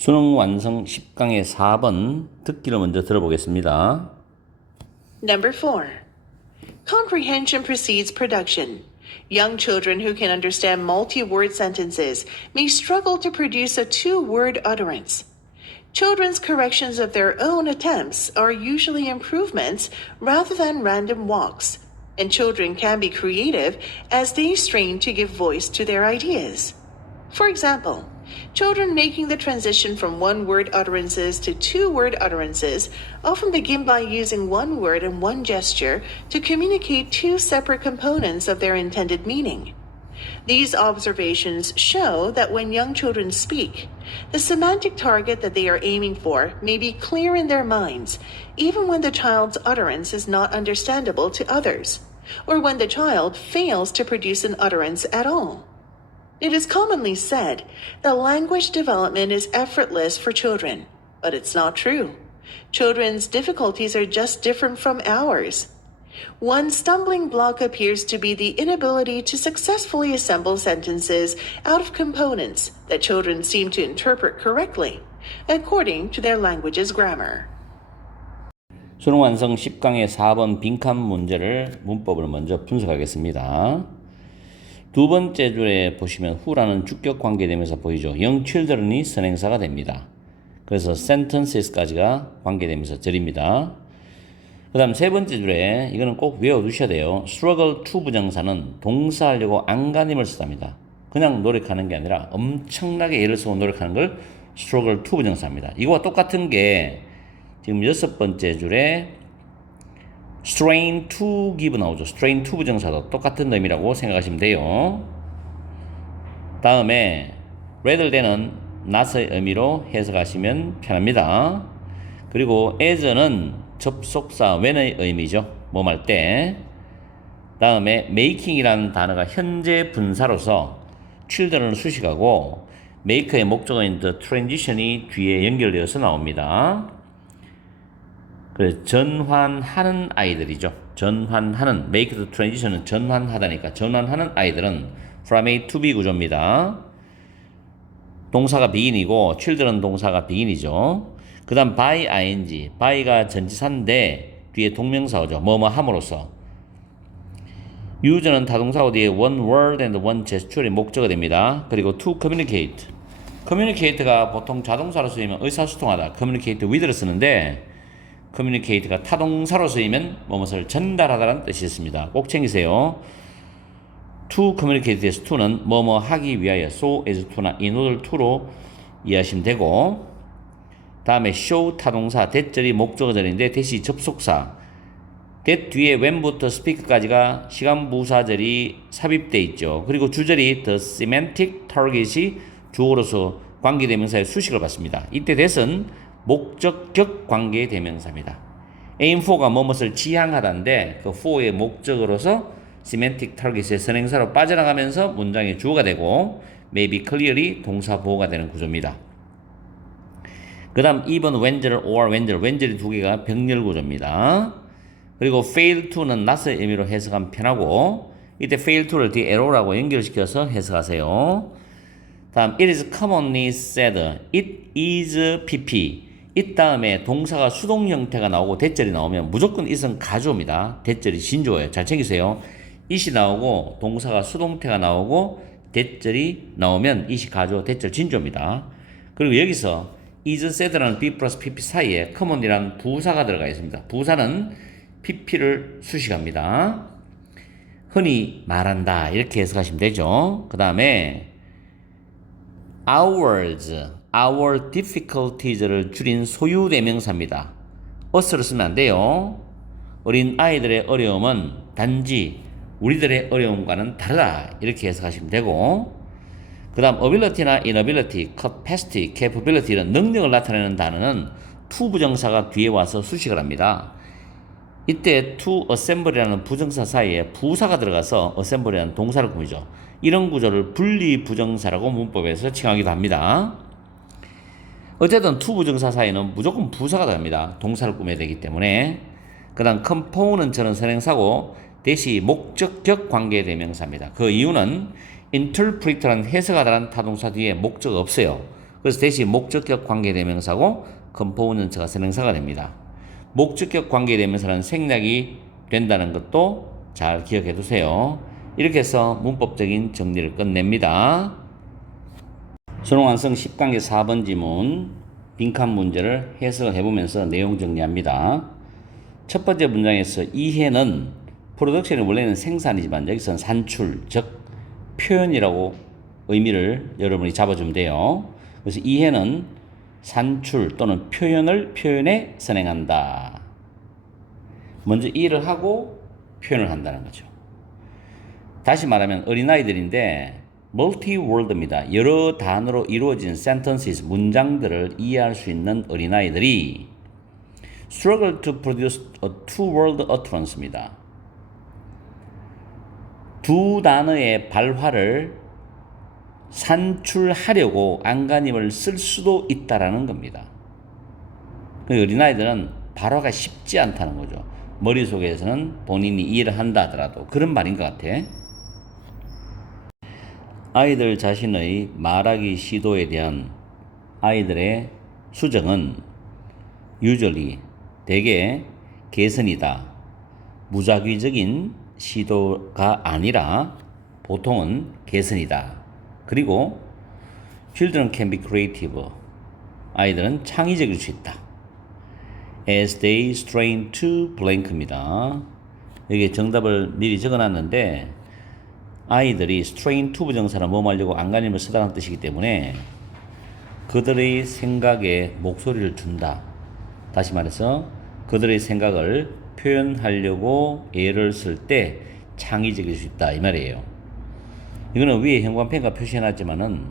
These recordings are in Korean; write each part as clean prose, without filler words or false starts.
수능 완성 10강의 4번 듣기를 먼저 들어보겠습니다. Number 4. Comprehension precedes production. Young children who can understand multi-word sentences may struggle to produce a two-word utterance. Children's corrections of their own attempts are usually improvements rather than random walks, and children can be creative as they strain to give voice to their ideas. For example, children making the transition from one-word utterances to two-word utterances often begin by using one word and one gesture to communicate two separate components of their intended meaning. These observations show that when young children speak, the semantic target that they are aiming for may be clear in their minds, even when the child's utterance is not understandable to others, or when the child fails to produce an utterance at all. It is commonly said that language development is effortless for children, but it's not true. Children's difficulties are just different from ours. One stumbling block appears to be the inability to successfully assemble sentences out of components that children seem to interpret correctly, according to their language's grammar. 수능 완성 10강의 4번 빈칸 문제를 문법을 먼저 분석하겠습니다. 두 번째 줄에 보시면 who라는 주격 관계되면서 보이죠. young children이 선행사가 됩니다. 그래서 sentences까지가 관계되면서 절입니다. 그 다음 세 번째 줄에 이거는 꼭 외워두셔야 돼요. struggle to 부정사는 동사하려고 안간힘을 쓰답니다. 그냥 노력하는 게 아니라 엄청나게 애를 쓰고 노력하는 걸 struggle to 부정사입니다. 이거와 똑같은 게 지금 여섯 번째 줄에 strain to give 나오죠. strain to 부정사도 똑같은 의미라고 생각하시면 돼요. 다음에 rather than은 not의 의미로 해석하시면 편합니다. 그리고 as는 접속사 when의 의미죠. 뭐할 때. 다음에 making이라는 단어가 현재 분사로서 children을 수식하고 make의 목적어인 the transition이 뒤에 연결되어서 나옵니다. 그래서 전환하는 아이들이죠. 전환하는 make the transition은 전환하다니까 전환하는 아이들은 from A to B 구조입니다. 동사가 begin이고 children 동사가 begin이죠. 그 다음 by ing, by가 전치사인데 뒤에 동명사어죠. 뭐뭐 함으로써. use는 타동사어 뒤에 one word and one gesture이 목적어 됩니다. 그리고 to communicate. communicate가 보통 자동사로 쓰이면 의사소통하다, communicate with를 쓰는데 communicate가 타동사로 쓰이면 무엇을 전달하다라는 뜻이 있습니다. 꼭 챙기세요. to communicate에서 to는 뭐뭐 하기 위하여 so as to나 in order to로 이해하시면 되고 다음에 show 타동사 that절이 목적어절인데 that이 접속사 that 뒤에 when부터 speak까지가 시간부사절이 삽입되어 있죠. 그리고 주절이 the semantic target이 주어로서 관계대명사의 수식을 받습니다. 이때 that은 목적격 관계 대명사입니다. aim for가 뭐뭇을 지향하다인데 그 for의 목적으로서 semantic target의 선행사로 빠져나가면서 문장의 주어가 되고 maybe clearly 동사 보호가 되는 구조입니다. 그 다음 2번 when절 or when절이 두 개가 병렬 구조입니다. 그리고 fail to는 not의 의미로 해석하면 편하고 이때 fail to를 뒤에 arrow라고 연결시켜서 해석하세요. 다음 it is commonly said it is pp 이 다음에 동사가 수동 형태가 나오고 대절이 나오면 무조건 it은 가주어입니다. 대절이 진주어예요. 잘 챙기세요. it이 나오고 동사가 수동태가 나오고 대절이 나오면 it이 가주어, 대절 진주어입니다. 그리고 여기서 is said라는 be 플러스 pp 사이에 common이라는 부사가 들어가 있습니다. 부사는 pp를 수식합니다. 흔히 말한다 이렇게 해석하시면 되죠. 그 다음에 our difficulties를 줄인 소유대명사입니다. us를 쓰면 안 돼요. 어린 아이들의 어려움은 단지 우리들의 어려움과는 다르다 이렇게 해석하시면 되고 그 다음 ability나 inability, capacity, capability 이런 능력을 나타내는 단어는 to 부정사가 뒤에 와서 수식을 합니다. 이때 to assembly라는 부정사 사이에 부사가 들어가서 assembly라는 동사를 꾸미죠. 이런 구조를 분리 부정사라고 문법에서 칭하기도 합니다. 어쨌든 to 부정사 사이에는 무조건 부사가 들어갑니다. 동사를 꾸며야 되기 때문에. 그 다음 component는 선행사고 대시 목적격 관계 대명사입니다. 그 이유는 interpret라는 해석하다라는 타동사 뒤에 목적이 없어요. 그래서 대신 목적격 관계대명사고 컴포넌트가 선행사가 됩니다. 목적격 관계대명사는 생략이 된다는 것도 잘 기억해 두세요. 이렇게 해서 문법적인 정리를 끝냅니다. 수능 완성 10강계 4번 지문 빈칸 문제를 해석을 해보면서 내용 정리합니다. 첫 번째 문장에서 이해는 프로덕션이 원래는 생산이지만 여기서는 산출, 즉 표현이라고 의미를 여러분이 잡아주면 돼요. 그래서 이해는 산출 또는 표현에 선행한다. 먼저 일을 하고 표현을 한다는 거죠. 다시 말하면 어린아이들인데 멀티워드입니다. 여러 단어로 이루어진 sentences, 문장들을 이해할 수 있는 어린아이들이 struggle to produce a two-word utterance입니다. 두 단어의 발화를 산출하려고 안간힘을 쓸 수도 있다라는 겁니다. 그 어린아이들은 발화가 쉽지 않다는 거죠. 머릿속에서는 본인이 이해를 한다 하더라도 그런 말인 것 같아. 아이들 자신의 말하기 시도에 대한 아이들의 수정은 usually 대개 개선이다. 무작위적인 시도가 아니라 보통은 개선이다. 그리고 children can be creative. 아이들은 창의적일 수 있다. as they strain to blank입니다. 여기 정답을 미리 적어놨는데 아이들이 strain to 부정사는 뭐 하려고 안간힘을 쓰다는 뜻이기 때문에 그들의 생각에 목소리를 준다. 다시 말해서 그들의 생각을 표현하려고 애를 쓸 때 창의적일 수 있다 이 말이에요. 이거는 위에 형광펜과 표시해놨지만은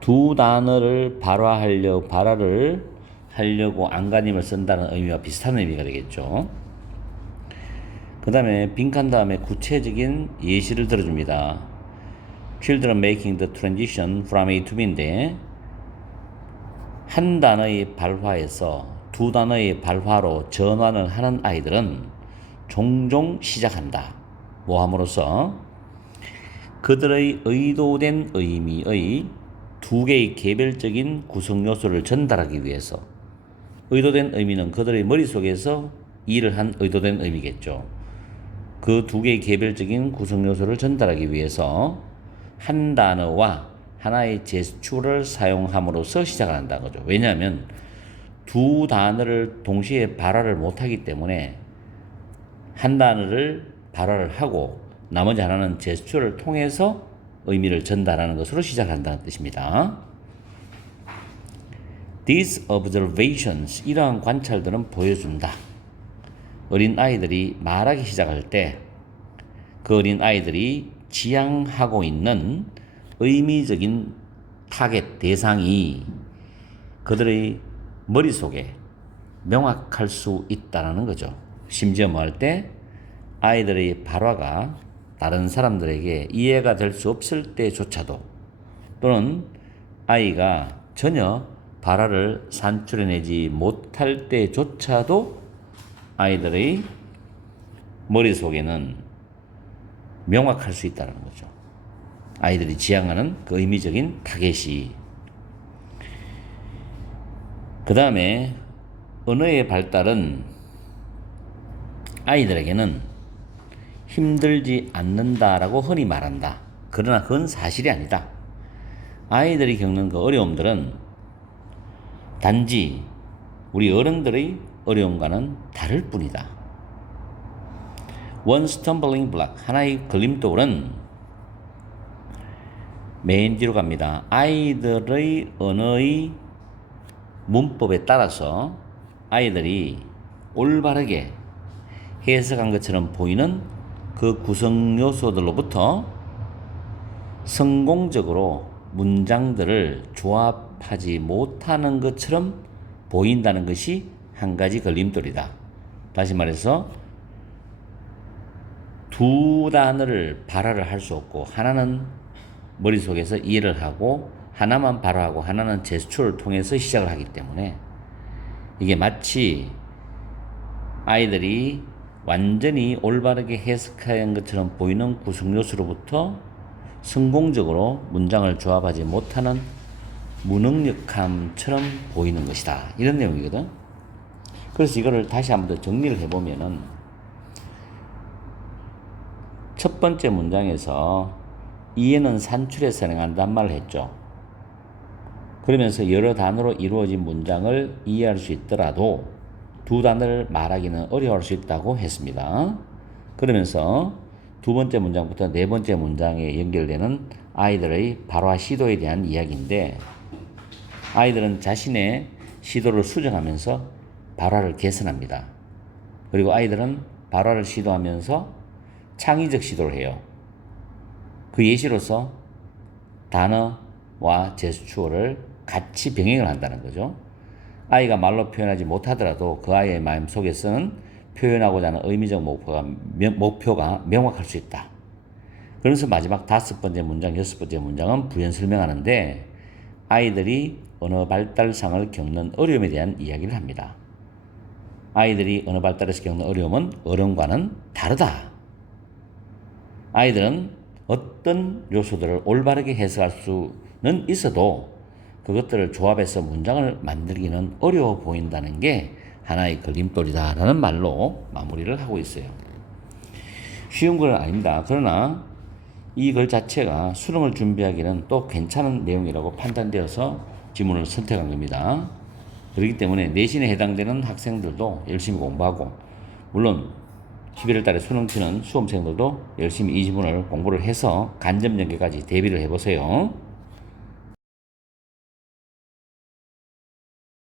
두 단어를 발화를 하려고 안간힘을 쓴다는 의미와 비슷한 의미가 되겠죠. 그 다음에 빈칸 다음에 구체적인 예시를 들어줍니다. Children making the transition from A to B인데 한 단어의 발화에서 두 단어의 발화로 전환을 하는 아이들은 종종 시작한다. 뭐 함으로써 그들의 의도된 의미의 두 개의 개별적인 구성 요소를 전달하기 위해서 의도된 의미는 그들의 머릿속에서 일을 한 의도된 의미겠죠. 그 두 개의 개별적인 구성 요소를 전달하기 위해서 한 단어와 하나의 제스처를 사용함으로써 시작을 한다는 거죠. 왜냐하면 두 단어를 동시에 발화를 못하기 때문에 한 단어를 발화를 하고 나머지 하나는 제스처를 통해서 의미를 전달하는 것으로 시작한다는 뜻입니다. These observations, 이러한 관찰들은 보여준다. 어린 아이들이 말하기 시작할 때 그 어린 아이들이 지향하고 있는 의미적인 타겟 대상이 그들의 머릿속에 명확할 수 있다는 거죠. 심지어 뭐 할 때 아이들의 발화가 다른 사람들에게 이해가 될 수 없을 때조차도 또는 아이가 전혀 발화를 산출해내지 못할 때조차도 아이들의 머릿속에는 명확할 수 있다는 거죠. 아이들이 지향하는 그 의미적인 타겟이. 그 다음에 언어의 발달은 아이들에게는 힘들지 않는다라고 흔히 말한다. 그러나 그건 사실이 아니다. 아이들이 겪는 그 어려움들은 단지 우리 어른들의 어려움과는 다를 뿐이다. One stumbling block, 하나의 걸림돌은 맨 뒤로 갑니다. 아이들의 언어의 문법에 따라서 아이들이 올바르게 해석한 것처럼 보이는 그 구성 요소들로부터 성공적으로 문장들을 조합하지 못하는 것처럼 보인다는 것이 한 가지 걸림돌이다. 다시 말해서 두 단어를 발화를 할 수 없고 하나는 머릿속에서 이해를 하고 하나만 발화하고 하나는 제스처를 통해서 시작을 하기 때문에 이게 마치 아이들이 완전히 올바르게 해석한 것처럼 보이는 구성 요소로부터 성공적으로 문장을 조합하지 못하는 무능력함처럼 보이는 것이다. 이런 내용이거든. 그래서 이거를 다시 한번 더 정리를 해보면은 첫 번째 문장에서 이해는 산출해서 행한단 말을 했죠. 그러면서 여러 단어로 이루어진 문장을 이해할 수 있더라도 두 단어를 말하기는 어려워할 수 있다고 했습니다. 그러면서 두 번째 문장부터 네 번째 문장에 연결되는 아이들의 발화 시도에 대한 이야기인데, 아이들은 자신의 시도를 수정하면서 발화를 개선합니다. 그리고 아이들은 발화를 시도하면서 창의적 시도를 해요. 그 예시로서 단어와 제스처를 같이 병행을 한다는 거죠. 아이가 말로 표현하지 못하더라도 그 아이의 마음속에서는 표현하고자 하는 의미적 목표가 명확할 수 있다. 그래서 마지막 다섯 번째 문장, 여섯 번째 문장은 부연 설명하는데 아이들이 언어 발달상을 겪는 어려움에 대한 이야기를 합니다. 아이들이 언어 발달에서 겪는 어려움은 어른과는 다르다. 아이들은 어떤 요소들을 올바르게 해석할 수는 있어도 그것들을 조합해서 문장을 만들기는 어려워 보인다는 게 하나의 걸림돌이다라는 말로 마무리를 하고 있어요. 쉬운 건 아닙니다. 그러나 이 글 자체가 수능을 준비하기는 또 괜찮은 내용이라고 판단되어서 지문을 선택한 겁니다. 그렇기 때문에 내신에 해당되는 학생들도 열심히 공부하고, 물론 11월 달에 수능 치는 수험생들도 열심히 이 지문을 공부를 해서 간접 연계까지 대비를 해보세요.